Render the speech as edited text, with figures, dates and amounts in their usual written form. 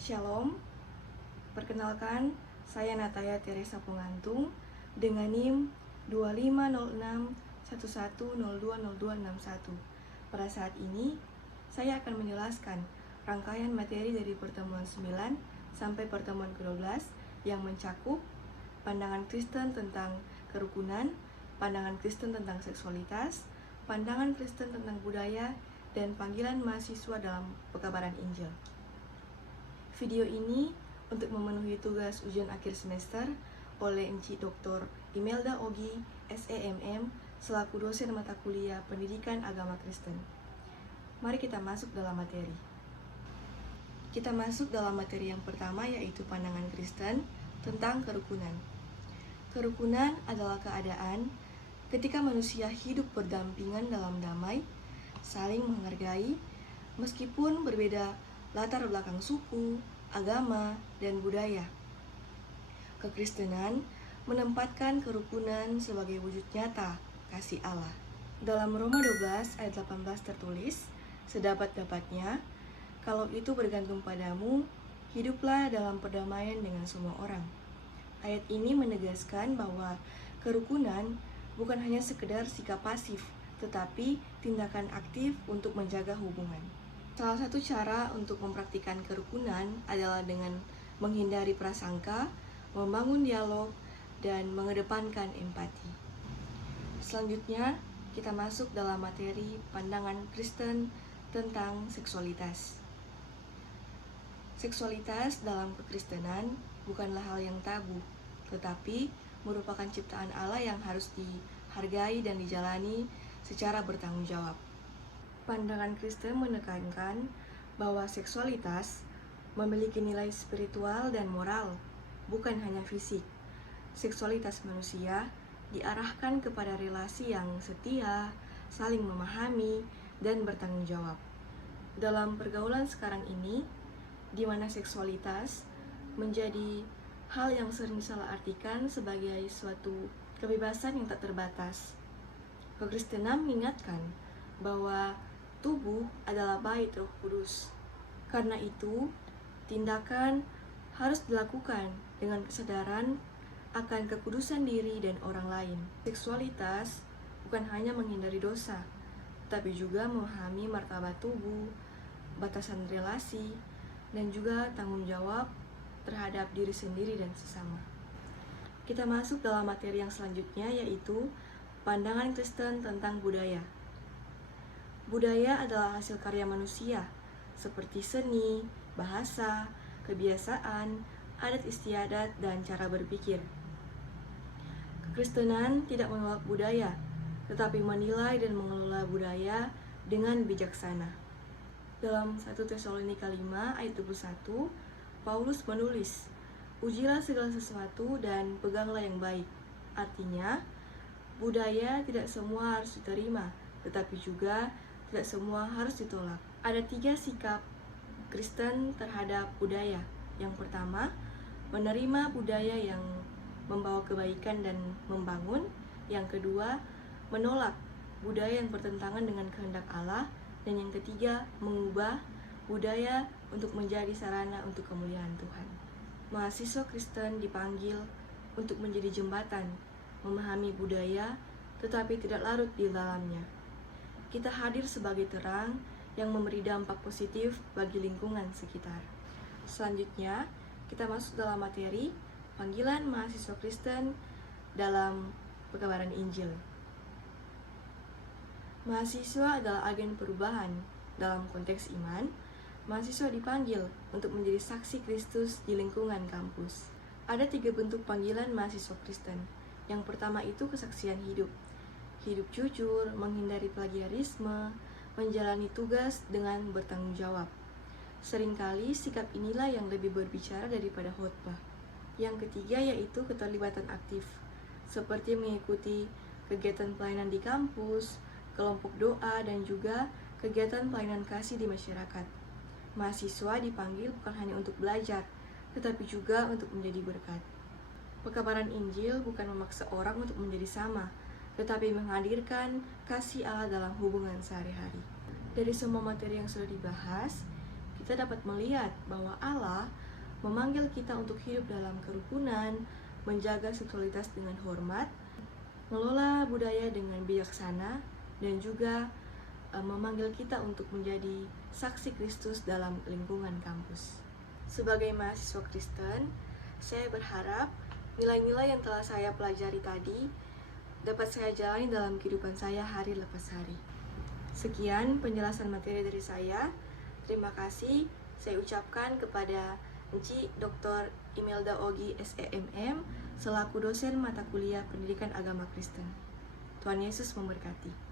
Shalom, perkenalkan saya Nataya Teresa Pengantung dengan NIM 250611020261. Pada saat ini, saya akan menjelaskan rangkaian materi dari pertemuan 9 sampai pertemuan ke-12 yang mencakup pandangan Kristen tentang kerukunan, pandangan Kristen tentang seksualitas, pandangan Kristen tentang budaya, dan panggilan mahasiswa dalam pekabaran Injil. Video ini untuk memenuhi tugas ujian akhir semester oleh Enci Dr. Imelda Ogi, SEMM, selaku dosen mata kuliah Pendidikan Agama Kristen. Mari kita masuk dalam materi. Kita masuk dalam materi yang pertama, yaitu pandangan Kristen tentang kerukunan. Kerukunan adalah keadaan ketika manusia hidup berdampingan dalam damai, saling menghargai, meskipun berbeda latar belakang suku, agama, dan budaya. Kekristenan menempatkan kerukunan sebagai wujud nyata kasih Allah. Dalam Roma 12 ayat 18 tertulis, sedapat-dapatnya, kalau itu bergantung padamu, hiduplah dalam perdamaian dengan semua orang. Ayat ini menegaskan bahwa kerukunan bukan hanya sekedar sikap pasif, tetapi tindakan aktif untuk menjaga hubungan. Salah satu cara untuk mempraktikkan kerukunan adalah dengan menghindari prasangka, membangun dialog, dan mengedepankan empati. Selanjutnya, kita masuk dalam materi pandangan Kristen tentang seksualitas. Seksualitas dalam kekristenan bukanlah hal yang tabu, tetapi merupakan ciptaan Allah yang harus dihargai dan dijalani secara bertanggung jawab. Pandangan Kristen menekankan bahwa seksualitas memiliki nilai spiritual dan moral, bukan hanya fisik. Seksualitas manusia diarahkan kepada relasi yang setia, saling memahami, dan bertanggung jawab. Dalam pergaulan sekarang ini, di mana seksualitas menjadi hal yang sering disalahartikan sebagai suatu kebebasan yang tak terbatas, kekristenan mengingatkan bahwa tubuh adalah bait Roh Kudus. Karena itu, tindakan harus dilakukan dengan kesadaran akan kekudusan diri dan orang lain. Seksualitas bukan hanya menghindari dosa, tapi juga memahami martabat tubuh, batasan relasi, dan juga tanggung jawab terhadap diri sendiri dan sesama. Kita masuk dalam materi yang selanjutnya, yaitu pandangan Kristen tentang budaya. Budaya adalah hasil karya manusia, seperti seni, bahasa, kebiasaan, adat istiadat, dan cara berpikir. Kekristenan tidak menolak budaya, tetapi menilai dan mengelola budaya dengan bijaksana. Dalam 1 Tesalonika 5 ayat 21, Paulus menulis, "Ujilah segala sesuatu dan peganglah yang baik." Artinya, budaya tidak semua harus diterima, tetapi juga tidak semua harus ditolak. Ada 3 sikap Kristen terhadap budaya. Yang pertama, menerima budaya yang membawa kebaikan dan membangun. Yang kedua, menolak budaya yang bertentangan dengan kehendak Allah. Dan yang ketiga, mengubah budaya untuk menjadi sarana untuk kemuliaan Tuhan. Mahasiswa Kristen dipanggil untuk menjadi jembatan, memahami budaya, tetapi tidak larut di dalamnya. Kita hadir sebagai terang yang memberi dampak positif bagi lingkungan sekitar. Selanjutnya, kita masuk dalam materi panggilan mahasiswa Kristen dalam pekabaran Injil. Mahasiswa adalah agen perubahan. Dalam konteks iman, mahasiswa dipanggil untuk menjadi saksi Kristus di lingkungan kampus. Ada 3 bentuk panggilan mahasiswa Kristen. Yang pertama itu kesaksian hidup. Hidup jujur, menghindari plagiarisme, menjalani tugas dengan bertanggung jawab. Seringkali sikap inilah yang lebih berbicara daripada khotbah. Yang ketiga yaitu keterlibatan aktif, seperti mengikuti kegiatan pelayanan di kampus, kelompok doa, dan juga kegiatan pelayanan kasih di masyarakat. Mahasiswa dipanggil bukan hanya untuk belajar, tetapi juga untuk menjadi berkat. Pekabaran Injil bukan memaksa orang untuk menjadi sama, tetapi menghadirkan kasih Allah dalam hubungan sehari-hari. Dari semua materi yang sudah dibahas, kita dapat melihat bahwa Allah memanggil kita untuk hidup dalam kerukunan, menjaga seksualitas dengan hormat, mengelola budaya dengan bijaksana, dan juga memanggil kita untuk menjadi saksi Kristus dalam lingkungan kampus. Sebagai mahasiswa Kristen, saya berharap nilai-nilai yang telah saya pelajari tadi dapat saya jalani dalam kehidupan saya hari lepas hari. Sekian penjelasan materi dari saya. Terima kasih saya ucapkan kepada Enci Dr. Imelda Ogi SEMM selaku dosen mata kuliah Pendidikan Agama Kristen. Tuhan Yesus memberkati.